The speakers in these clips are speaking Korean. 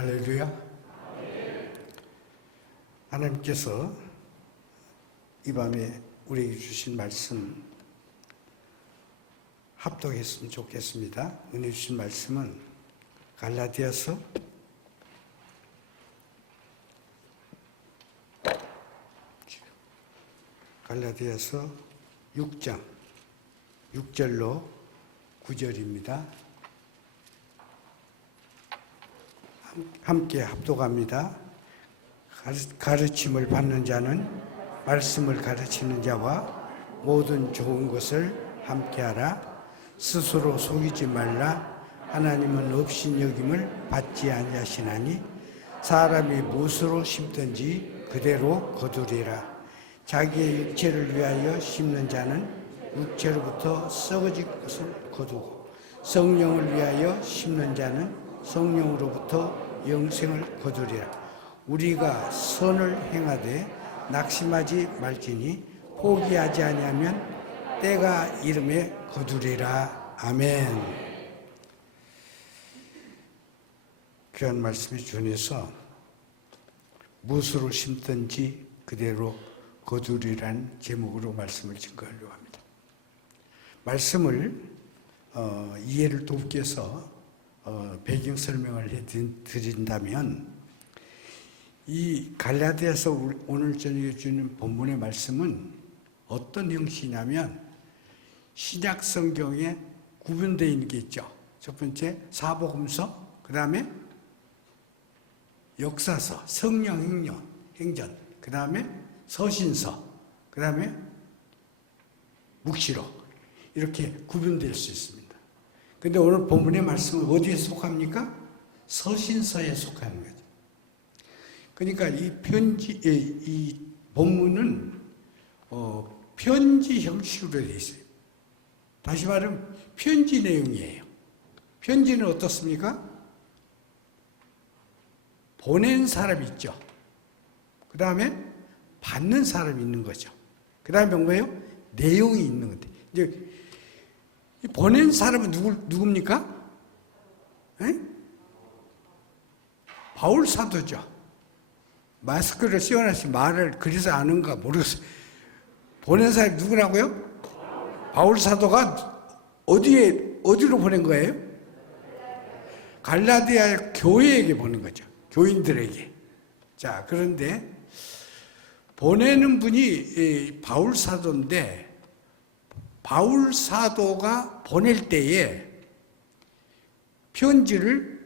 할렐루야. 하나님께서 이 밤에 우리에게 주신 말씀 합독했으면 좋겠습니다. 은혜 주신 말씀은 갈라디아서 6장 6절로 9절입니다. 함께 합독합니다. 가르침을 받는 자는 말씀을 가르치는 자와 모든 좋은 것을 함께하라. 스스로 속이지 말라. 하나님은 업신여김을 받지 아니하시나니 사람이 무엇으로 심든지 그대로 거두리라. 자기의 육체를 위하여 심는 자는 육체로부터 썩어질 것을 거두고 성령을 위하여 심는 자는 성령으로부터 영생을 거두리라. 우리가 선을 행하되 낙심하지 말지니 포기하지 아니하면 때가 이름에 거두리라. 아멘. 귀한 말씀이 준해서 무엇으로 심든지 그대로 거두리라는 제목으로 말씀을 증거하려고 합니다. 말씀을 이해를 돕기 위해서 배경 설명을 해드린다면 이 갈라디아서 오늘 저녁에 주는 본문의 말씀은 어떤 형식이냐면 신약 성경에 구분되어 있는 게 있죠. 첫 번째 사복음서, 그 다음에 역사서, 성령 행전, 그 다음에 서신서, 그 다음에 묵시록, 이렇게 구분될 수 있습니다. 그런데 오늘 본문의 말씀은 어디에 속합니까? 서신서에 속하는 거죠. 그러니까 이 본문은 편지 형식으로 되어 있어요. 다시 말하면 편지 내용이에요. 편지는 어떻습니까? 보낸 사람이 있죠. 그 다음에 받는 사람이 있는 거죠. 그 다음에 뭐예요? 내용이 있는 건데. 이제 보낸 사람은 누굽니까? 에? 바울 사도죠. 마스크를 씌워놨지 말을 그래서 아는가 모르겠어요. 보낸 사람이 누구라고요? 바울 사도가 어디로 보낸 거예요? 갈라디아 교회에게 보낸 거죠. 교인들에게. 자, 그런데 보내는 분이 바울 사도인데 바울 사도가 보낼 때에 편지를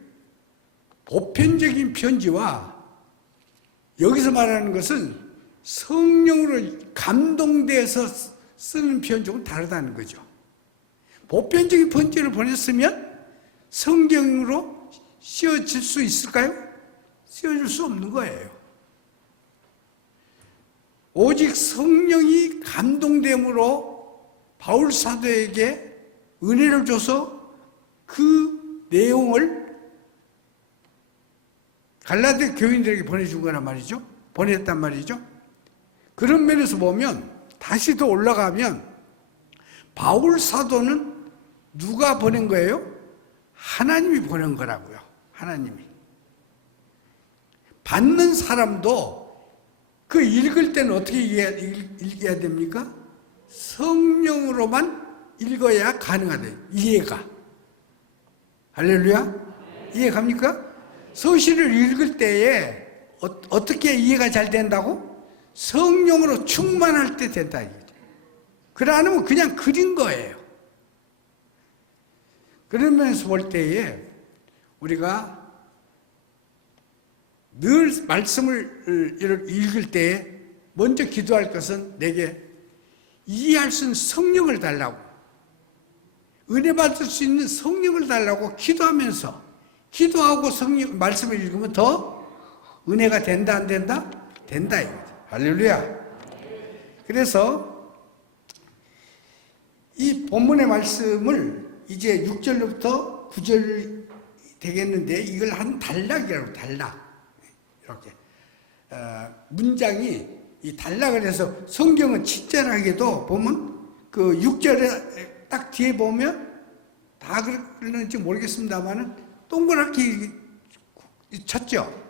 보편적인 편지와 여기서 말하는 것은 성령으로 감동돼서 쓰는 편지하고 다르다는 거죠. 보편적인 편지를 보냈으면 성경으로 씌워질 수 있을까요? 씌워질 수 없는 거예요. 오직 성령이 감동됨으로 바울 사도에게 은혜를 줘서 그 내용을 갈라디아 교인들에게 보내준 거란 말이죠. 보냈단 말이죠. 그런 면에서 보면 다시 더 올라가면 바울 사도는 누가 보낸 거예요? 하나님이 보낸 거라고요. 하나님이. 받는 사람도 그 읽을 때는 어떻게 읽어야 됩니까? 성령으로만 읽어야 가능하대요. 이해가. 할렐루야? 이해 갑니까? 서신을 읽을 때에 어떻게 이해가 잘 된다고? 성령으로 충만할 때 된다. 그래 안 하면 그냥 그린 거예요. 그런 면에서 볼 때에 우리가 늘 말씀을 읽을 때에 먼저 기도할 것은 내게 이해할 수 있는 성령을 달라고, 은혜 받을 수 있는 성령을 달라고 기도하면서, 기도하고 성령 말씀을 읽으면 더 은혜가 된다 안 된다? 된다 이거죠. 할렐루야. 그래서 이 본문의 말씀을 이제 6절부터 9절 되겠는데 이걸 한 단락이라고, 단락. 이렇게 문장이 이 단락을 해서 성경은 친절하게도 보면 그 6절에 딱 뒤에 보면 다 그러는지 모르겠습니다만은 동그랗게 쳤죠?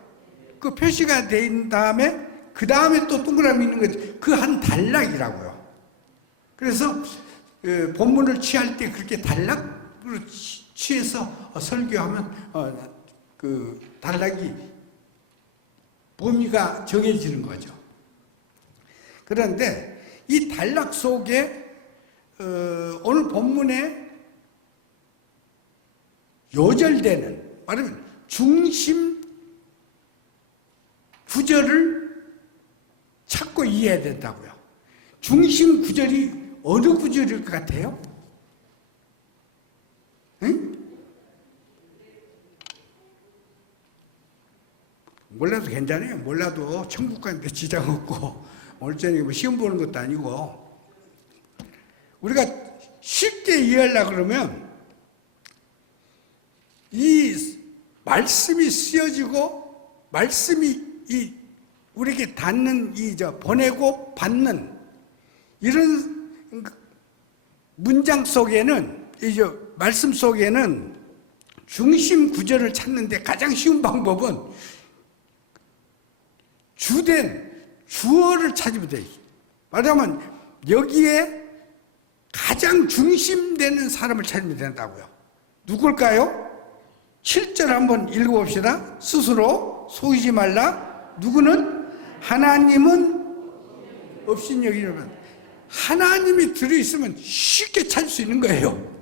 그 표시가 된 다음에 그 다음에 또 동그라미 있는 거죠. 그 한 단락이라고요. 그래서 본문을 취할 때 그렇게 단락으로 취해서 설교하면 그 단락이 범위가 정해지는 거죠. 그런데 이 단락 속에 오늘 본문에 요절되는, 말하면 중심 구절을 찾고 이해해야 된다고요. 중심 구절이 어느 구절일 것 같아요? 응? 몰라도 괜찮아요. 몰라도 천국 가는데 지장 없고 오늘 저녁에 뭐 시험 보는 것도 아니고, 우리가 쉽게 이해하려고 그러면 이 말씀이 쓰여지고 말씀이 우리에게 닿는 보내고 받는 이런 문장 속에는, 말씀 속에는 중심 구절을 찾는데 가장 쉬운 방법은 주된 주어를 찾으면 돼요. 말하자면 여기에 가장 중심되는 사람을 찾으면 된다고요. 누굴까요? 7절 한번 읽어봅시다. 스스로 속이지 말라. 누구는? 하나님은 업신여기려면. 하나님이 들어있으면 쉽게 찾을 수 있는 거예요.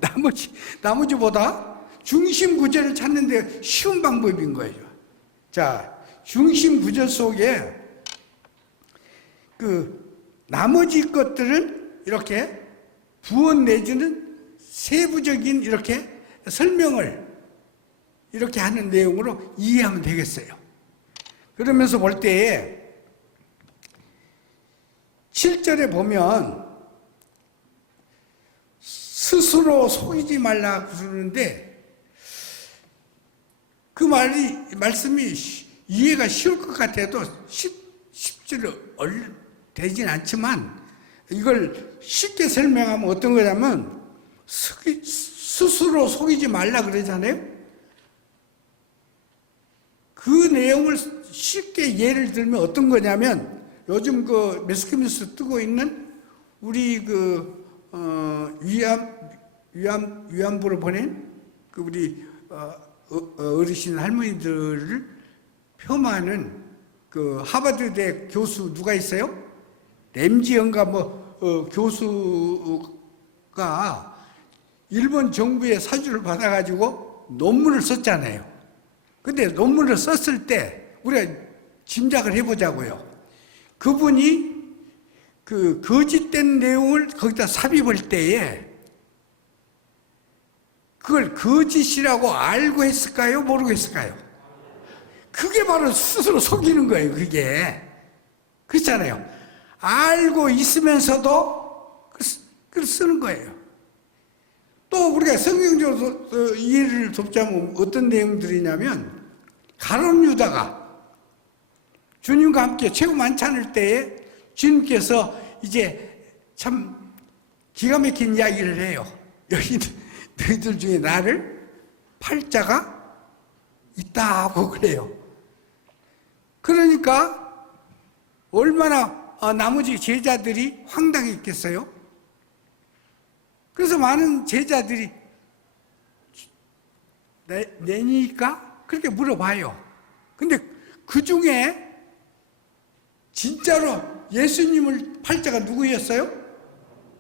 나머지보다 중심 구절을 찾는 데 쉬운 방법인 거예요. 자, 중심 구절 속에 나머지 것들은 이렇게 부언 내지는 세부적인 이렇게 설명을 이렇게 하는 내용으로 이해하면 되겠어요. 그러면서 볼 때에 7절에 보면 스스로 속이지 말라 그러는데, 그 말씀이 이해가 쉬울 것 같아도 쉽지를 되진 않지만, 이걸 쉽게 설명하면 어떤 거냐면, 스스로 속이지 말라 그러잖아요. 그 내용을 쉽게 예를 들면 어떤 거냐면, 요즘 매스컴에서 뜨고 있는 우리 위안부로 보낸 우리 어르신 할머니들을 폄하하는 하버드대 교수 누가 있어요? 램지언가 교수가 일본 정부의 사주를 받아가지고 논문을 썼잖아요. 근데 논문을 썼을 때 우리가 짐작을 해보자고요. 그분이 거짓된 내용을 거기다 삽입할 때에 그걸 거짓이라고 알고 했을까요? 모르고 했을까요? 그게 바로 스스로 속이는 거예요, 그게. 그렇잖아요. 알고 있으면서도 그걸 쓰는 거예요. 또 우리가 성경적으로 이해를 돕자면 어떤 내용들이냐면, 가룟 유다가 주님과 함께 최고 만찬할 때에 주님께서 이제 참 기가 막힌 이야기를 해요. 여기 너희들 중에 나를 팔 자가 있다고 그래요. 그러니까 얼마나 나머지 제자들이 황당했겠어요? 그래서 많은 제자들이 내니까 그렇게 물어봐요. 근데 그 중에 진짜로 예수님을 팔자가 누구였어요?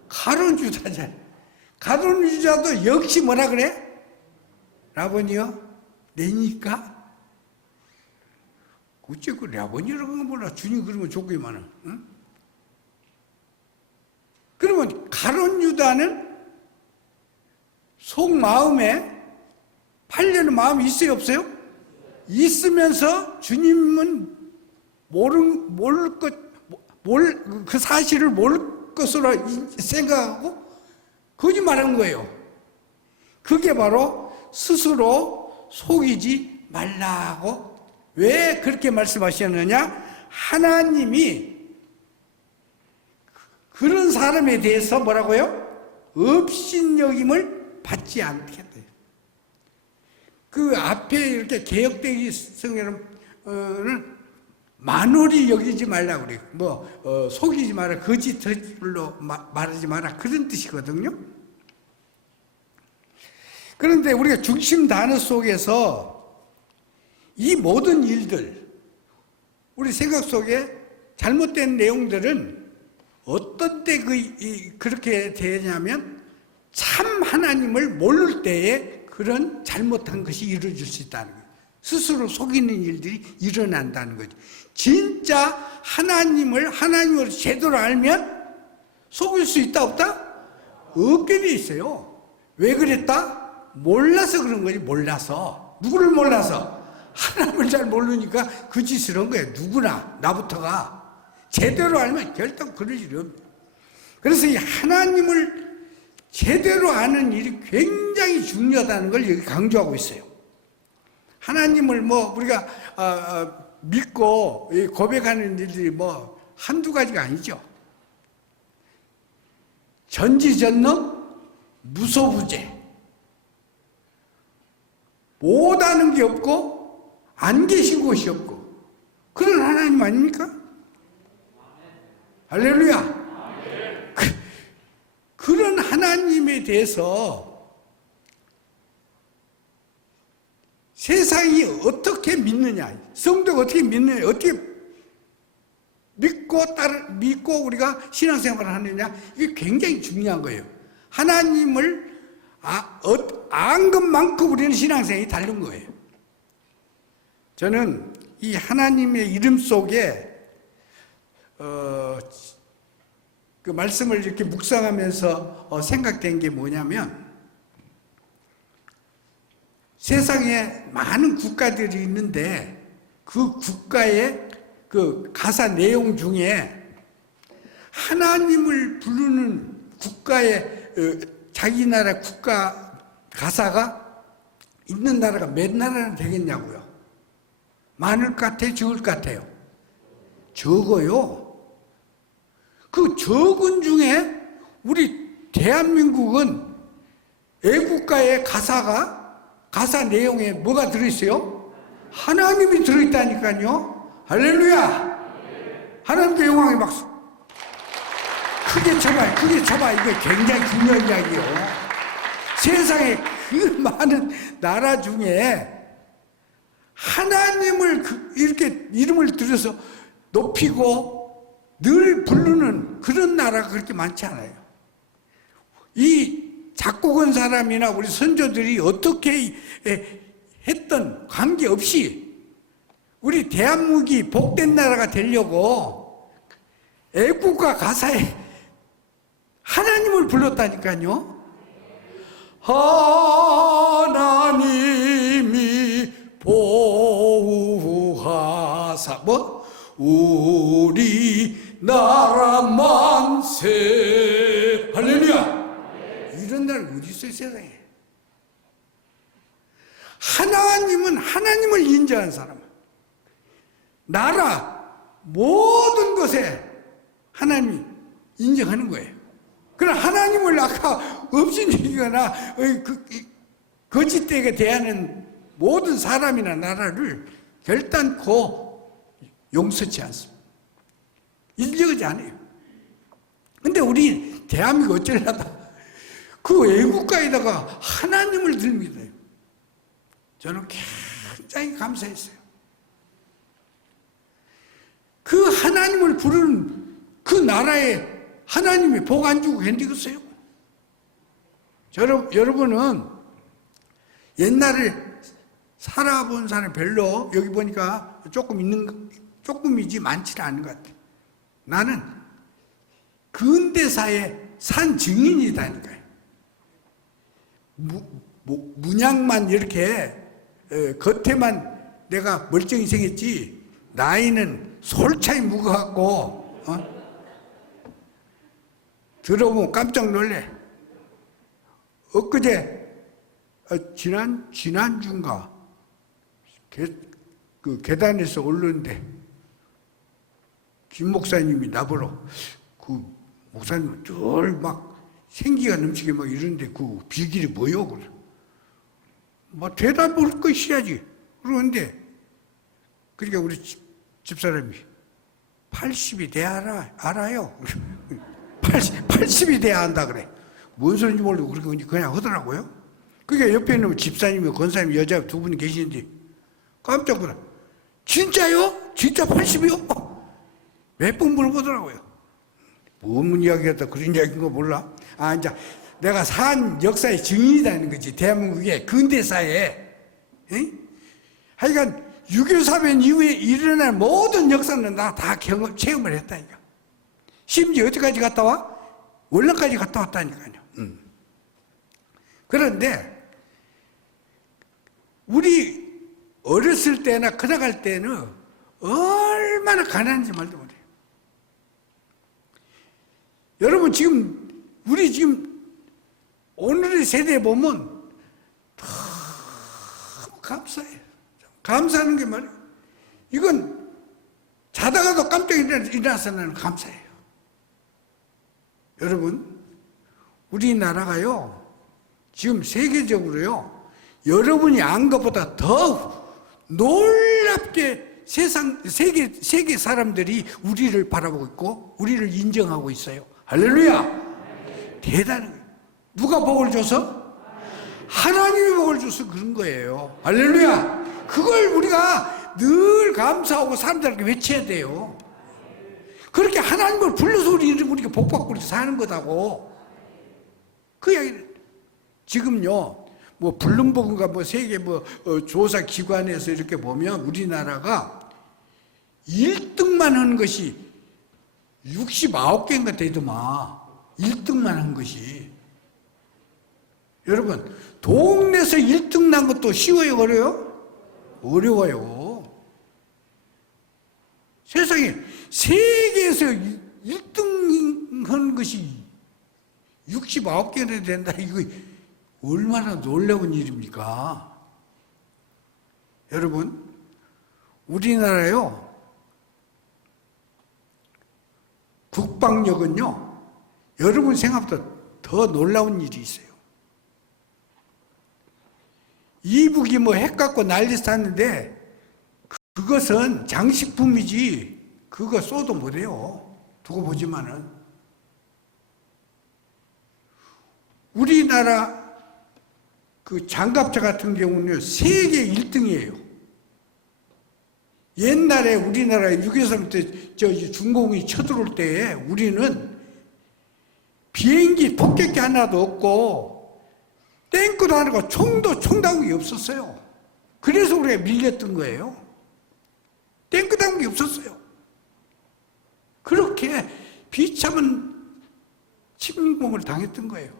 가룟 유다잖아요. 가룟 유다도 역시 뭐라 그래? 라보니요? 내니까? 어째 그 라보니라고 하는 건 몰라. 주님 그러면 좋겠만은. 응? 그러면 가룟 유다는 속마음에 팔려는 마음이 있어요, 없어요? 있으면서 주님은 그 사실을 모를 것으로 생각하고 거짓말하는 거예요. 그게 바로 스스로 속이지 말라고. 왜 그렇게 말씀하셨느냐? 하나님이 그런 사람에 대해서 뭐라고요? 업신여김을 받지 않게 돼요. 그 앞에 이렇게 개혁되기 성에는 만홀히 여기지 말라 그래요. 속이지 마라, 거짓으로 말하지 마라, 그런 뜻이거든요. 그런데 우리가 중심 단어 속에서 이 모든 일들, 우리 생각 속에 잘못된 내용들은 어떤 때 그렇게 되냐면 참 하나님을 모를 때에 그런 잘못한 것이 이루어질 수 있다는 거예요. 스스로 속이는 일들이 일어난다는 거죠. 진짜 하나님으로 제대로 알면 속일 수 있다 없다? 없게 돼 있어요. 왜 그랬다? 몰라서 그런 거지. 몰라서. 누구를 몰라서? 하나님을 잘 모르니까 그 짓을 한 거예요. 누구나, 나부터가. 제대로 알면 결단 그럴 일이 없어요. 그래서 이 하나님을 제대로 아는 일이 굉장히 중요하다는 걸 여기 강조하고 있어요. 하나님을 우리가 믿고 고백하는 일들이 한두 가지가 아니죠. 전지전능, 무소부재. 못하는 게 없고 안 계신 곳이 없고 그런 하나님 아닙니까? 할렐루야. 그런 하나님에 대해서 세상이 어떻게 믿느냐, 성도가 어떻게 믿느냐, 어떻게 믿고 우리가 신앙생활을 하느냐, 이게 굉장히 중요한 거예요. 하나님을 안 것만큼 우리는 신앙생활이 다른 거예요. 저는 이 하나님의 이름 속에 그 말씀을 이렇게 묵상하면서 생각된 게 뭐냐면, 세상에 많은 국가들이 있는데 그 국가의 그 가사 내용 중에 하나님을 부르는 국가의 자기 나라 국가 가사가 있는 나라가 몇 나라나 되겠냐고요? 많을 것 같아요? 적을 것 같아요? 적어요. 그 적은 중에 우리 대한민국은 애국가의 가사 내용에 뭐가 들어있어요? 하나님이 들어있다니까요. 할렐루야. 하나님께 영광의 박수. 크게 쳐봐요. 이거 굉장히 중요한 이야기예요. 세상에 그 많은 나라 중에 하나님을 이렇게 이름을 들여서 높이고 늘 부르는 그런 나라가 그렇게 많지 않아요. 이 작곡한 사람이나 우리 선조들이 어떻게 했던 관계없이 우리 대한민국이 복된 나라가 되려고 애국가 가사에 하나님을 불렀다니까요. 하나님이 보호하사 우리 나라 만세. 할렐루야. 이런 날 어디 있어요, 세상에? 하나님은 하나님을 인정한 사람, 나라 모든 것에 하나님이 인정하는 거예요. 그러나 하나님을 아까 업신여기거나 거짓되게 대하는 모든 사람이나 나라를 결단코 용서치 않습니다. 인정하지 않아요. 근데 우리 대한민국 어쩌려다 그 애국가에다가 하나님을 듭니다. 저는 굉장히 감사했어요. 그 하나님을 부르는 그 나라에 하나님이 복 안 주고 견디겠어요? 여러분은 옛날에 살아본 사람 별로 여기 보니까 조금이지 많지는 않은 것 같아요. 나는 근대사에 산 증인이다니까요. 문양만 이렇게 겉에만 내가 멀쩡히 생겼지 나이는 솔차이 묵어갖고 들어보면 깜짝 놀래. 엊그제 지난주인가 그 계단에서 오르는데 김 목사님이 나보러 그 목사님 늘 막 생기가 넘치게 막 이러는데 그 비결이 뭐요? 그래. 뭐 대답을 것이야지. 그러는데 그러니까 우리 집사람이 80이 돼야 알아요. 80이 돼야 한다 그래. 뭔 소리인지 모르고 그렇게 그냥 하더라고요. 그러니까 옆에 있는 집사님이 권사님이 여자 두 분이 계시는데 깜짝 놀라. 진짜요? 진짜 80이요? 몇 번 물어보더라고요. 뭔 이야기였다 그런 이야기인 거 몰라? 아, 이제 내가 산 역사의 증인이라는 거지. 대한민국의 근대사에. 하여간 6.25 사변 이후에 일어난 모든 역사는 나 다 체험을 했다니까. 심지어 어디까지 갔다 와? 월남까지 갔다 왔다니까요. 그런데 우리 어렸을 때나 커나갈 때는 얼마나 가난한지 말도 못해요. 여러분 우리 지금 오늘의 세대에 보면 너무 감사해요. 감사하는 게 말이에요. 이건 자다가도 깜짝 일어나서 나는 감사해요. 여러분, 우리나라가요, 지금 세계적으로요, 여러분이 안 것보다 더 놀랍게 세계 사람들이 우리를 바라보고 있고, 우리를 인정하고 있어요. 할렐루야! 대단한 거예요. 누가 복을 줘서? 하나님이 복을 줘서 그런 거예요. 할렐루야! 그걸 우리가 늘 감사하고 사람들에게 외쳐야 돼요. 그렇게 하나님을 불러서 우리가 복받고 우리 사는 거다고. 그 이야기를 지금요, 뭐 블룸버그인가 뭐 세계 조사 기관에서 이렇게 보면 우리나라가 1등만 하는 것이 69개인가 되더만. 1등만 한 것이. 여러분, 동네에서 1등 난 것도 쉬워요, 어려워요? 어려워요. 세상에 세계에서 1등 하는 것이 69개나 된다. 이거 얼마나 놀라운 일입니까? 여러분, 우리나라요, 국방력은요, 여러분 생각보다 더 놀라운 일이 있어요. 이북이 뭐 핵 갖고 난리 쌌는데 그것은 장식품이지 그거 쏘도 못해요. 두고 보지만은. 우리나라 그 장갑차 같은 경우는 세계 1등이에요. 옛날에 우리나라 6.25 때 중공이 쳐들어올 때에 우리는 비행기 폭격기 하나도 없고 탱크도 하나가 총당국이 없었어요. 그래서 우리가 밀렸던 거예요. 탱크 당국이 없었어요. 그렇게 비참한 침공을 당했던 거예요.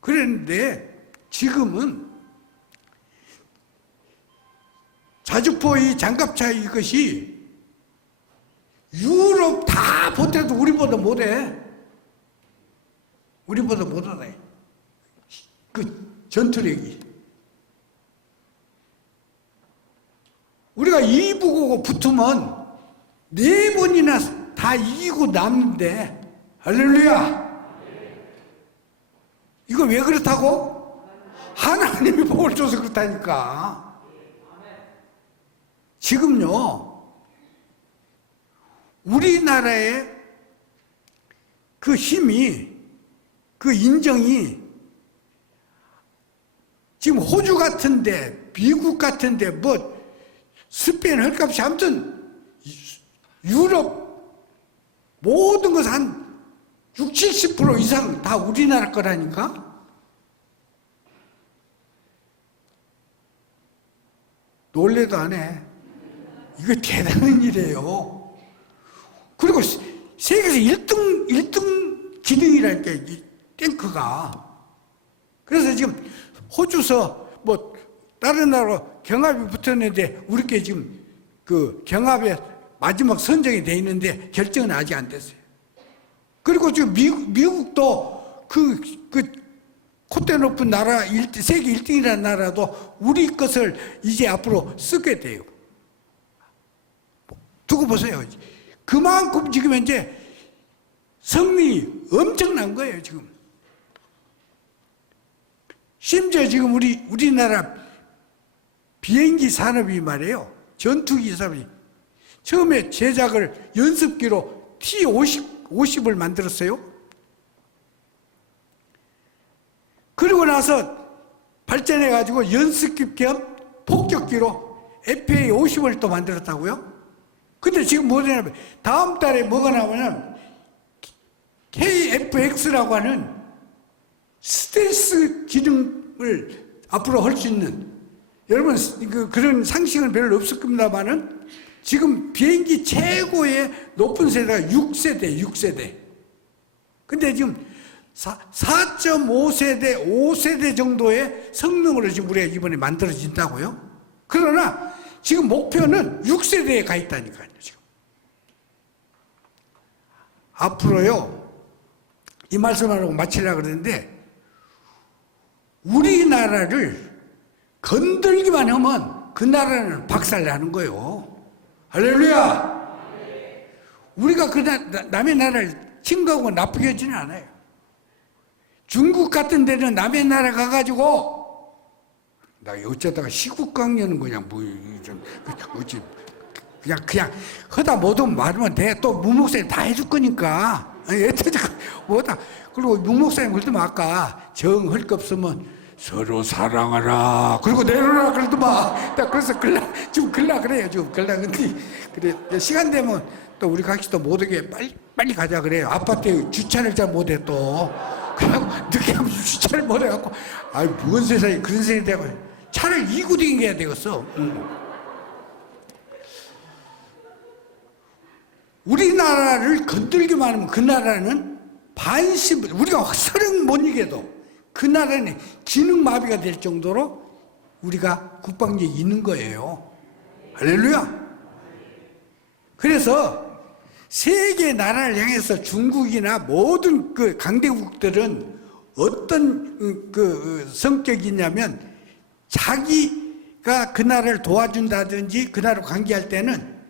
그랬는데 지금은 자주포 이 장갑차 이것이 유럽 다 보태도 우리보다 못해. 우리보다 못하네. 그 전투력이. 우리가 이북하고 붙으면 4번이나 다 이기고 남는데, 할렐루야! 이거 왜 그렇다고? 하나님이 복을 줘서 그렇다니까. 지금요, 우리나라의 그 힘이, 그 인정이 지금 호주 같은데, 미국 같은데, 뭐, 스페인 헐값이 아무튼, 유럽, 모든 것 한 60, 70% 이상 다 우리나라 거라니까? 놀래도 안 해. 이거 대단한 일이에요. 그리고 세계에서 1등 기능이라니까, 이 탱크가. 그래서 지금 호주서 뭐 다른 나라 경합이 붙었는데 우리께 지금 그 경합에 마지막 선정이 돼 있는데 결정은 아직 안 됐어요. 그리고 지금 미국도 그 콧대 높은 나라, 세계 1등이라는 나라도 우리 것을 이제 앞으로 쓰게 돼요. 두고 보세요. 그만큼 지금 이제 성능이 엄청난 거예요, 지금. 심지어 지금 우리나라 비행기 산업이 말이에요. 전투기 산업이. 처음에 제작을 연습기로 T-50을 만들었어요. 그러고 나서 발전해가지고 연습기 겸 폭격기로 FA-50을 또 만들었다고요? 근데 지금 뭐냐면 다음 달에 뭐가 나오면 KF-X라고 하는 스텔스 기능을 앞으로 할 수 있는, 여러분 그런 상식은 별로 없을 겁니다만은 지금 비행기 최고의 높은 세대가 6세대. 근데 지금 4.5세대, 5세대 정도의 성능으로 지금 우리가 이번에 만들어진다고요? 그러나 지금 목표는 6세대에 가 있다니까요, 지금. 앞으로요, 이 말씀하려고 마치려고 그러는데, 우리나라를 건들기만 하면 그 나라는 박살나는 거예요. 할렐루야! 우리가 남의 나라를 침공하고 나쁘게 하지는 않아요. 중국 같은 데는 남의 나라 가가지고, 나 어쩌다가 시국 강연은 그냥 그냥 하다 못하면 말하면 돼. 또 무목사님 다 해줄 거니까. 뭐다. 그리고 무목사님 그러더만 아까 정할 거 없으면 서로 사랑하라. 그리고 내려라 그러더만. 그래서 지금 글라 그래요. 지금 글라. 근데 그래 시간 되면 또 우리 각시 또 못 오게 빨리 가자 그래요. 아파트에 주차를 잘 못해 또. 그래갖고 늦게 하면 주차를 못해갖고 아이 뭔 세상에 그런 생각이 되고 차를 2구 댕겨야 되겠어. 우리나라를 건들기만 하면 그 나라는 우리가 서령 못 이겨도 그 나라는 기능마비가 될 정도로 우리가 국방력이 있는 거예요. 할렐루야. 그래서 세계 나라를 향해서 중국이나 모든 그 강대국들은 어떤 그 성격이냐면 자기가 그 나라를 도와준다든지 그 나라로 관계할 때는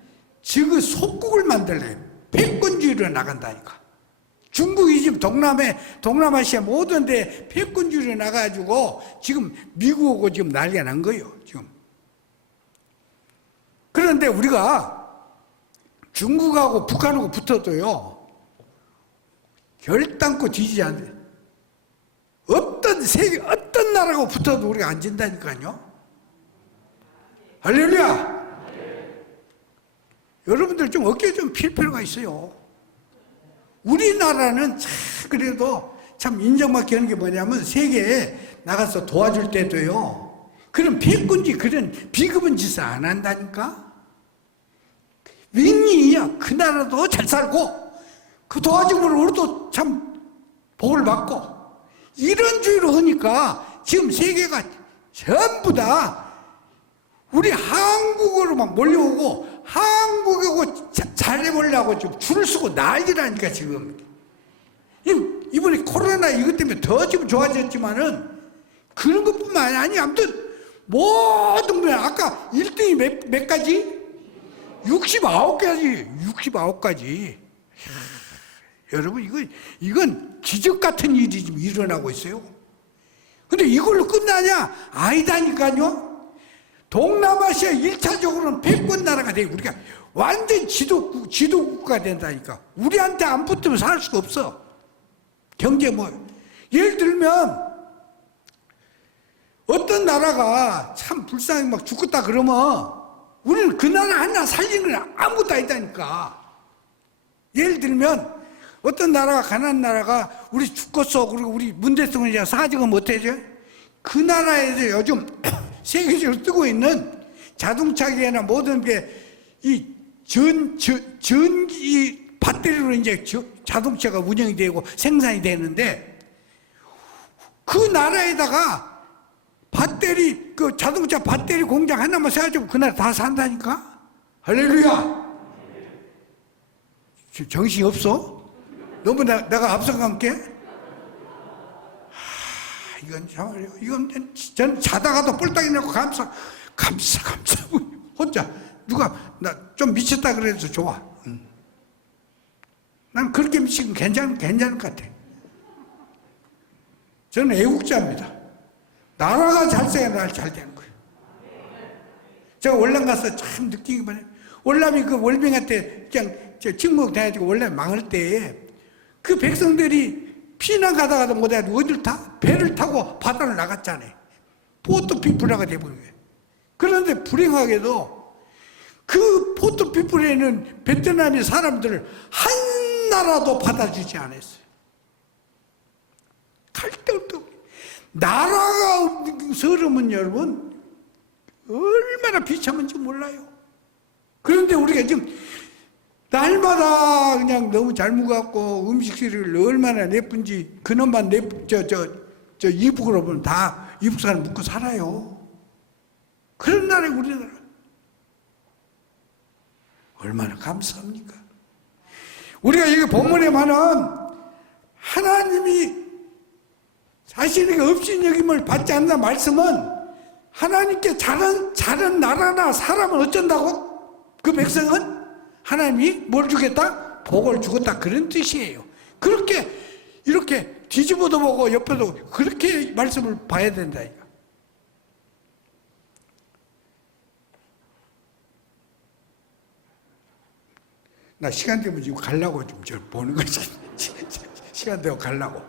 지금 속국을 만들래요. 패권주의로 나간다니까. 중국이 지금 동남아시아 모든 데 패권주의로 나가가지고 지금 미국하고 지금 난리가 난 거예요. 지금. 그런데 우리가 중국하고 북한하고 붙어도요, 결단코 뒤지지 않아요. 어떤 나라하고 붙어도 우리가 안 진다니까요. 할렐루야! 여러분들 좀 어깨에 좀 필 필요가 있어요. 우리나라는 그래도 참 인정받기 하는 게 뭐냐면 세계에 나가서 도와줄 때도요, 그런 패권주의, 그런 비급한 짓을 안 한다니까? 윈윈이야. 그 나라도 잘 살고, 그 도와줌으로 우리도 참 복을 받고, 이런 주의로 하니까 지금 세계가 전부 다 우리 한국으로 막 몰려오고, 한국하고 잘해보려고 지금 줄을 서고 난리라니까, 지금. 이번에 코로나 이것 때문에 더 지금 좋아졌지만은, 그런 것뿐만 아니야. 아무튼, 모든 분, 아까 1등이 몇 가지? 69가지. 여러분, 이건 기적 같은 일이 지금 일어나고 있어요. 근데 이걸로 끝나냐? 아니다니까요. 동남아시아 1차적으로는 패권 나라가 되고 우리가 완전 지도국가 된다니까. 우리한테 안 붙으면 살 수가 없어. 경제 예를 들면 어떤 나라가 참 불쌍히 막 죽겠다 그러면 우리는 그 나라 하나 살리는 건 아무것도 아니다니까. 예를 들면 어떤 나라가, 가난한 나라가 우리 죽겠어. 그리고 우리 문 대통령이 사정은 못해줘. 그 나라에서 요즘 세계적으로 뜨고 있는 자동차계나 모든 게 이 전기 배터리로 이제 자동차가 운영이 되고 생산이 되는데, 그 나라에다가 그 자동차 배터리 공장 하나만 세워주면 그 나라 다 산다니까? 할렐루야! 정신이 없어? 너무 내가 앞서간 게? 이건 전 자다가도 뿔딱이 내고 감사 혼자 누가 나 좀 미쳤다 그래서 좋아. 난 그렇게 미치면 괜찮을 것 같아. 저는 애국자입니다. 나라가 잘 돼야 잘 되는 거예요. 제가 월남 가서 참 느낀 게 뭐냐. 월남이 그 월병한테 그냥 침묵 당해가지고 월남 망할 때에 그 백성들이 피난 가다가도 못해가지고 어딜 타? 배를 타고 바다를 나갔잖아요. 포트 피플라가 돼버린 거예요. 그런데 불행하게도 그 포트 피플에는 베트남의 사람들을 한 나라도 받아주지 않았어요. 갈데없도 나라가 서름은 여러분 얼마나 비참한지 몰라요. 그런데 우리가 지금 날마다 그냥 너무 잘 먹어갖고 음식들을 얼마나 예쁜지 그놈만 이북으로 보면 다 이북 사람 먹고 살아요. 그런 나라에 우리나라 얼마나 감사합니까? 우리가 여기 본문에만은 하나님이 자신에게 없인 여김을 받지 않는 말씀은 하나님께 잘한 나라나 사람은 어쩐다고? 그 백성은 하나님이 뭘 주겠다? 복을 주겠다 그런 뜻이에요. 그렇게 이렇게 뒤집어도 보고 옆에도 그렇게 말씀을 봐야 된다 이거. 나 시간 되면 지금 가려고 좀 저 보는 거지. 시간 되고 가려고.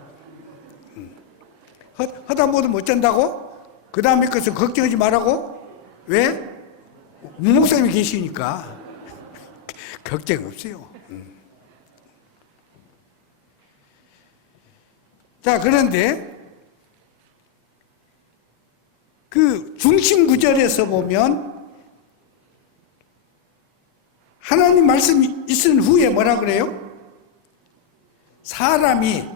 허다 못하면 어쩐다고? 그 다음에 것은 걱정하지 말라고? 왜? 목사님이 계시니까. 걱정 없어요. 자, 그런데 그 중심 구절에서 보면 하나님 말씀이 있은 후에 뭐라 그래요? 사람이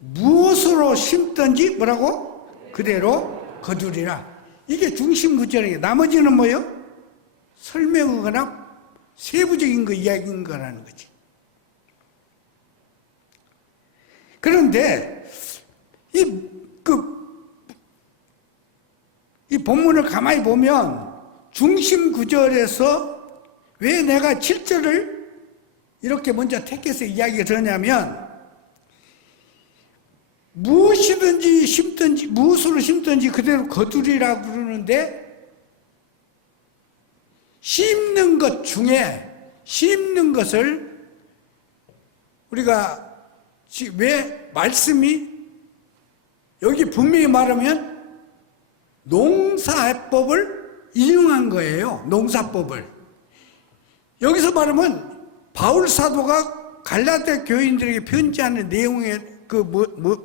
무엇으로 심든지 뭐라고? 그대로 거두리라. 이게 중심 구절이에요. 나머지는 뭐예요? 설명하거나 세부적인 거 이야기인 거라는 거지. 그런데 이 본문을 가만히 보면 중심 구절에서 왜 내가 7절을 이렇게 먼저 택해서 이야기를 하냐면 무엇이든지 심든지 무엇으로 심든지 그대로 거두리라고 그러는데 심는 것 중에 심는 것을 우리가 왜 말씀이 여기 분명히 말하면 농사법을 인용한 거예요. 농사법을. 여기서 말하면 바울 사도가 갈라디아 교인들에게 편지하는 내용의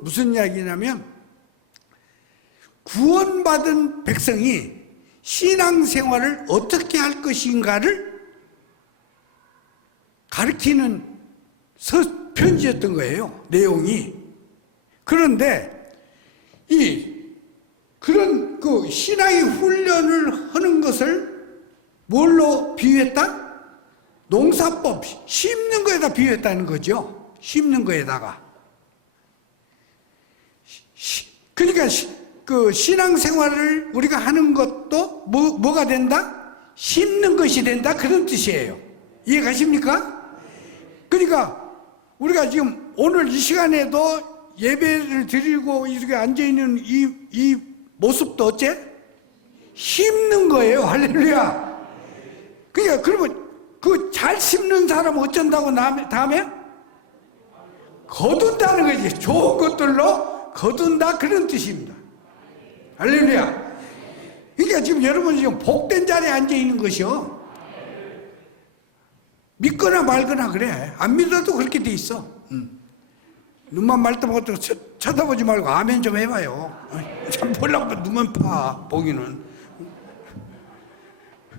무슨 이야기냐면 구원받은 백성이 신앙생활을 어떻게 할 것인가를 가르치는 편지였던 거예요. 내용이. 그런데 그런 신앙의 훈련을 하는 것을 뭘로 비유했다? 농사법, 심는 거에다 비유했다는 거죠. 심는 거에다가. 그러니까 그 신앙생활을 우리가 하는 것도 뭐가 된다? 심는 것이 된다 그런 뜻이에요. 이해 가십니까? 그러니까 우리가 지금 오늘 이 시간에도 예배를 드리고 이렇게 앉아있는 이 모습도 어째? 심는 거예요. 할렐루야. 그러니까 그러면 그 잘 심는 사람은 어쩐다고 다음에? 거둔다는 거지. 좋은 것들로 거둔다 그런 뜻입니다. 할렐루야. 그러니까 지금 여러분이 지금 복된 자리에 앉아있는 것이요. 믿거나 말거나 그래. 안 믿어도 그렇게 돼 있어. 눈만 말다못해 쳐다보지 말고 아멘 좀 해봐요. 참 보려고 눈만 파 보기는.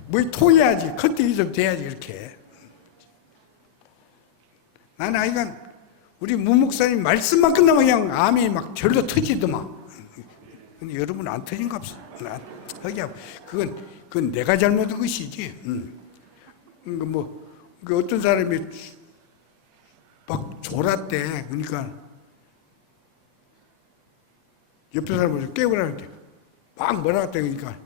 뭐 통해야지. 컨택이 좀 돼야지 이렇게. 나는 아이가 우리 무목사님 말씀만 끝나면 그냥 아멘이 막 절로 터지더만. 근데 여러분 안 터진가 없어. 그건 내가 잘못한 것이지. 그 어떤 사람이 막 졸았대. 그러니까 옆에 사람을 깨우라는데 막 뭐라 했대. 그러니까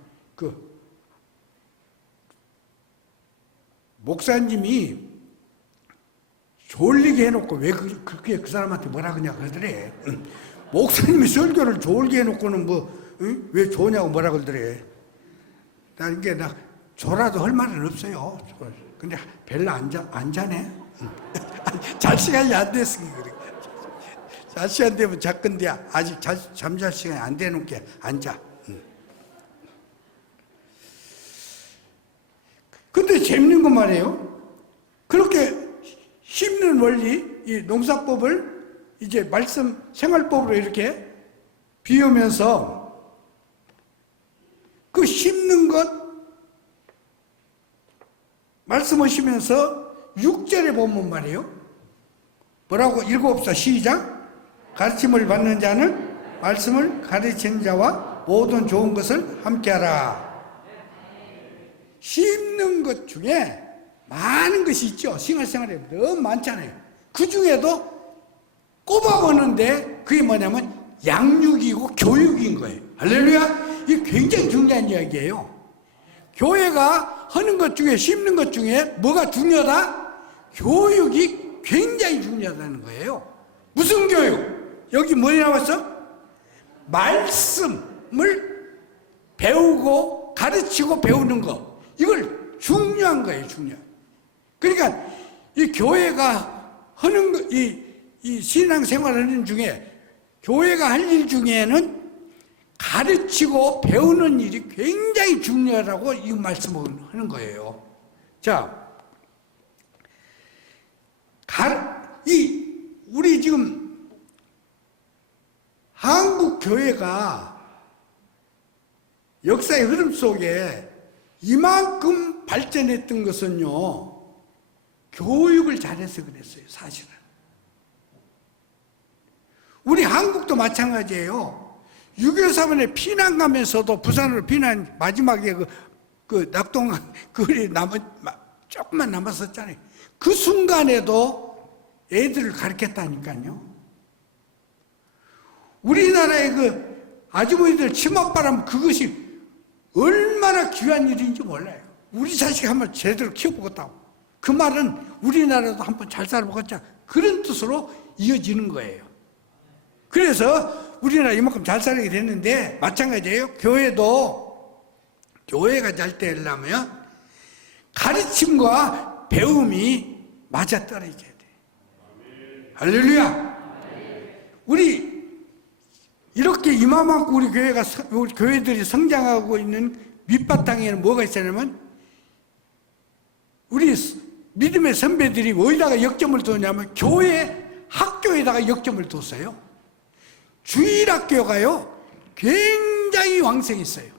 목사님이 졸리게 해놓고 왜 그렇게 그 사람한테 뭐라 그냐 그러더래. 목사님이 설교를 졸게 해놓고는 왜 좋냐고 뭐라 그러더래. 나 조라도 할 말은 없어요. 근데 별로 안 자네. 잘 시간이 안 됐으니까 그래. 잘 시간 되면 잘 건데 아직 잠잘 시간이 안 되는 게 안 자. 근데 재밌는 건 말이에요. 그렇게 심는 원리, 이 농사법을 이제 말씀 생활법으로 이렇게 비우면서 그 심는 것 말씀하시면서 6절에 보면 말이에요. 뭐라고 읽어봅시다. 시작. 가르침을 받는 자는 말씀을 가르치는 자와 모든 좋은 것을 함께하라. 심는 것 중에 많은 것이 있죠. 생활생활에 너무 많잖아요. 그 중에도 꼽아보는데 그게 뭐냐면 양육이고 교육인 거예요. 할렐루야. 이게 굉장히 중요한 이야기예요. 교회가 하는 것 중에 심는 것 중에 뭐가 중요하다? 교육이 굉장히 중요하다는 거예요. 무슨 교육? 여기 뭐에 나왔어? 말씀을 배우고 가르치고 배우는 거. 이걸 중요한 거예요. 중요한. 그러니까 이 교회가 하는 거, 이 신앙생활하는 중에 교회가 할 일 중에는 가르치고 배우는 일이 굉장히 중요하다고 이 말씀을 하는 거예요. 자, 우리 지금 한국 교회가 역사의 흐름 속에 이만큼 발전했던 것은요, 교육을 잘해서 그랬어요, 사실은. 우리 한국도 마찬가지예요. 6.25 사변에 피난 가면서도 부산으로 피난 마지막에 그 낙동강 그리 조금만 남았었잖아요. 그 순간에도 애들을 가르쳤다니까요. 우리나라의 그 아주머니들 치맛바람 그것이 얼마나 귀한 일인지 몰라요. 우리 자식 한번 제대로 키워보겠다고. 그 말은 우리나라도 한번 잘 살아보겠자. 그런 뜻으로 이어지는 거예요. 그래서 우리나라 이만큼 잘 살게 됐는데 마찬가지예요. 교회가 잘 되려면 가르침과 배움이 맞아떨어져야 돼. 할렐루야. 우리 이렇게 이만큼 우리 교회들이 성장하고 있는 밑바탕에는 뭐가 있냐면 우리 믿음의 선배들이 어디다가 역점을 뒀냐면 교회 학교에다가 역점을 뒀어요. 주일학교가요 굉장히 왕성했어요.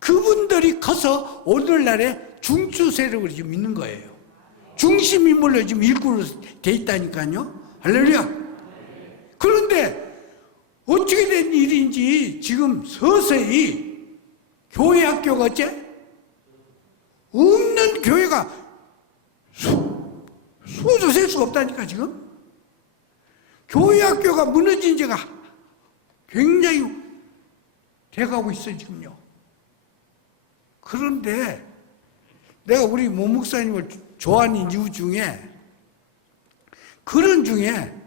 그분들이 커서 오늘날에 중추 세력을 지금 있는 거예요. 중심 인물로 지금 일구로 돼 있다니까요. 할렐루야. 그런데 어떻게 된 일인지 지금 서서히 교회 학교가 어째? 없는 교회가 수도 셀 수가 없다니까 지금. 교회 학교가 무너진 지가 굉장히 돼가고 있어요 지금요. 그런데 내가 우리 모 목사님을 좋아하는 이유 중에 그런 중에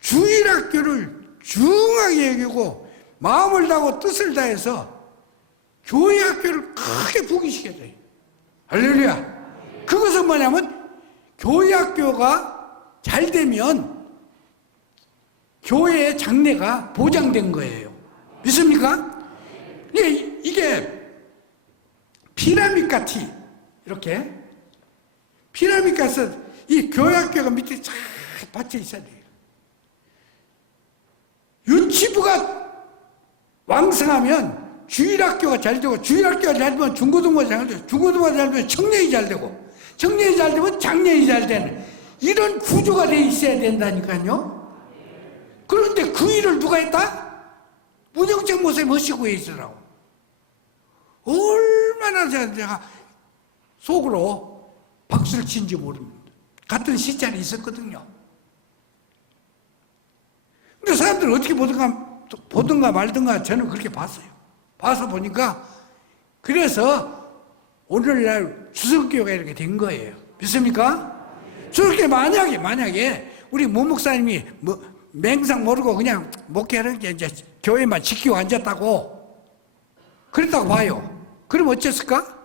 주일학교를 중하게 여기고 마음을 다하고 뜻을 다해서 교회 학교를 크게 부기시켜야 돼요. 할렐루야. 그것은 뭐냐면 교회 학교가 잘 되면 교회의 장래가 보장된 거예요. 믿습니까? 이게 피라미드 같이 이렇게 피라미드 가서 이 교회 학교가 밑에 쫙 받쳐 있어야 돼요. 유치부가 왕성하면 주일학교가 잘 되고 주일학교가 잘 되면 중고등부가 잘 되고 중고등부가 잘 되면 청년이 잘 되고 청년이 잘 되면 장년이 잘 되는 이런 구조가 돼 있어야 된다니까요. 그런데 그 일을 누가 했다? 문영철 목사님 하시고 있으라고. 얼마나 제가 속으로 박수를 친지 모릅니다. 같은 시절이 있었거든요. 근데 사람들 어떻게 보든가 말든가 저는 그렇게 봤어요. 봐서 보니까 그래서 오늘날 주석교회가 이렇게 된 거예요. 믿습니까? 저렇게 만약에 우리 모 목사님이 맹상 모르고 그냥 목회하는 게 이제 교회만 지키고 앉았다고 그랬다고 봐요. 그럼 어쨌을까?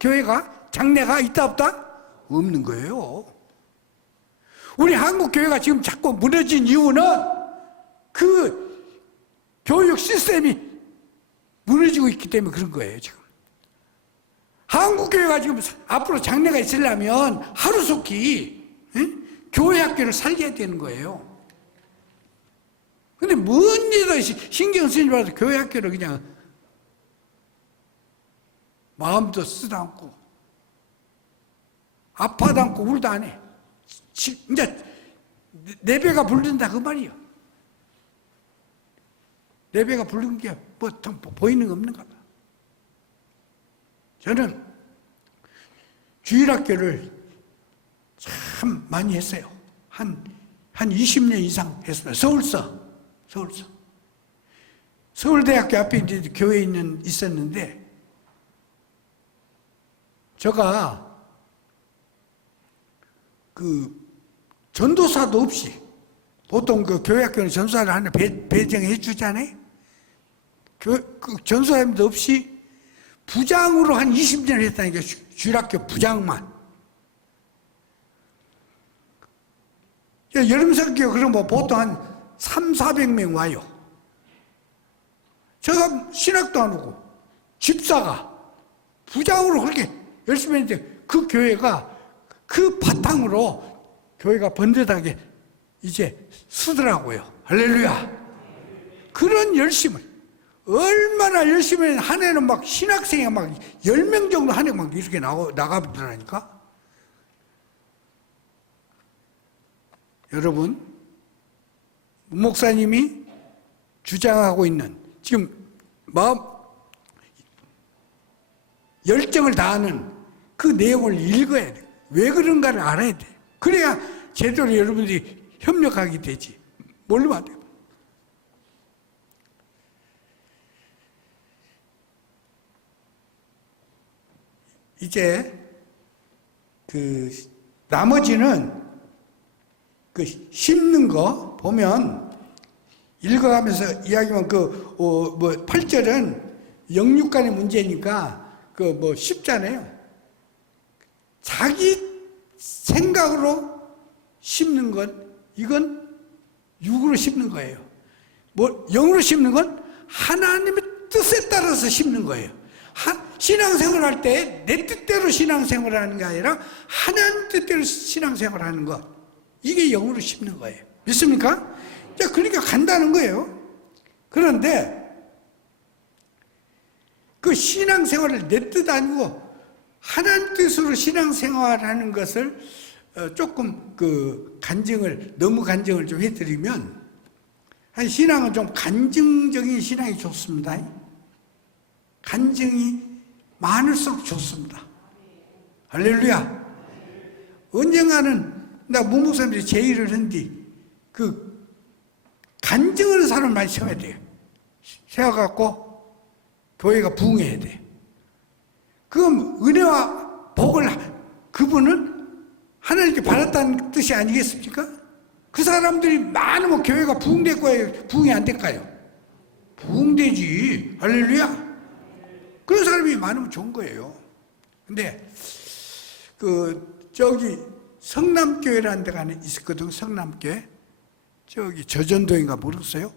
교회가 장래가 있다 없다? 없는 거예요. 우리 한국 교회가 지금 자꾸 무너진 이유는 그 교육 시스템이 무너지고 있기 때문에 그런 거예요. 지금 한국 교회가 지금 앞으로 장래가 있으려면 하루속히 교회 학교를 살려야 되는 거예요. 근데 뭔 일도 신경 쓰지 말아서 교회 학교를 그냥 마음도 쓰도 않고 아파도 않고 울도 안 해. 이제 내 배가 부른다 그 말이요. 내 배가 부른 게 뭐 보이는 거 없는가 봐. 저는 주일학교를 참 많이 했어요. 한 20년 이상 했어요. 서울서. 서울대학교 앞에 이제 교회에 있었는데, 제가 그 전도사도 없이, 보통 그 교회학교는 전도사를 하나 배정해 주잖아요. 그 전도사님도 없이 부장으로 한 20년을 했다니까. 주일학교 부장만. 여름 성교 그럼 뭐 보통 한 300~400명 와요. 제가 신학도 안 오고 집사가 부장으로 그렇게 열심히 했는데 그 교회가 그 바탕으로 교회가 번듯하게 이제 쓰더라고요. 할렐루야. 그런 열심을 얼마나 열심히 했는데 한 해는 막 신학생이 막 10명 정도 한 해 막 이렇게 나가더라니까. 여러분, 목사님이 주장하고 있는 지금 마음 열정을 다하는 그 내용을 읽어야 돼. 왜 그런가를 알아야 돼. 그래야 제대로 여러분들이 협력하게 되지. 모르면 안 돼. 이제 그 나머지는 그 심는 거 보면 읽어가면서 이야기만 뭐 8절은 영육간의 문제니까 그 뭐 쉽잖아요. 자기 생각으로 심는 건 이건 육으로 심는 거예요. 뭐 영으로 심는 건 하나님의 뜻에 따라서 심는 거예요. 신앙생활 할 때 내 뜻대로 신앙생활을 하는 게 아니라 하나님 뜻대로 신앙생활을 하는 것. 이게 영으로 심는 거예요. 믿습니까? 자, 그러니까 간다는 거예요. 그런데 그 신앙생활을 내 뜻 아니고 하나님 뜻으로 신앙생활하는 것을 조금 그 너무 간증을 좀 해드리면, 신앙은 좀 간증적인 신앙이 좋습니다. 간증이 많을수록 좋습니다. 할렐루야. 언젠가는 나 무목사님들이 제의를 한뒤 그 간증하는 사람을 많이 세워야 돼요. 세워갖고 교회가 부흥해야 돼. 그럼 은혜와 복을 그분은 하나님께 받았다는 뜻이 아니겠습니까? 그 사람들이 많으면 교회가 부흥될 거예요? 부흥이 안 될까요? 부흥되지. 할렐루야. 그런 사람이 많으면 좋은 거예요. 근데 저기 성남교회라는 데가 있었거든. 성남교회. 저기 저전도인가 모르겠어요.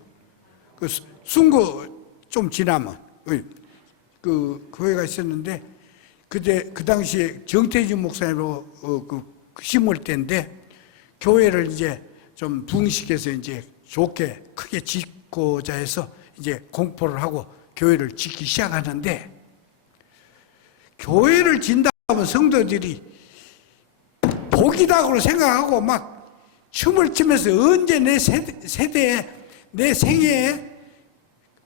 그 순고 좀 지나면 그 교회가 있었는데, 그때 그 당시에 정태진 목사님으로 심을 때인데, 교회를 이제 좀 부흥시켜서 이제 좋게 크게 짓고자 해서 이제 공포를 하고 교회를 짓기 시작하는데, 교회를 짓는다면 성도들이 복이다고 생각하고 막 춤을 추면서 언제 내 세대에, 내 생애에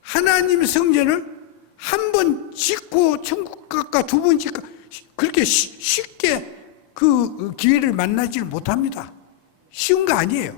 하나님의 성전을 한 번 짓고 천국 갈까 두 번 짓까, 그렇게 쉽게 그 기회를 만나지를 못합니다. 쉬운 거 아니에요.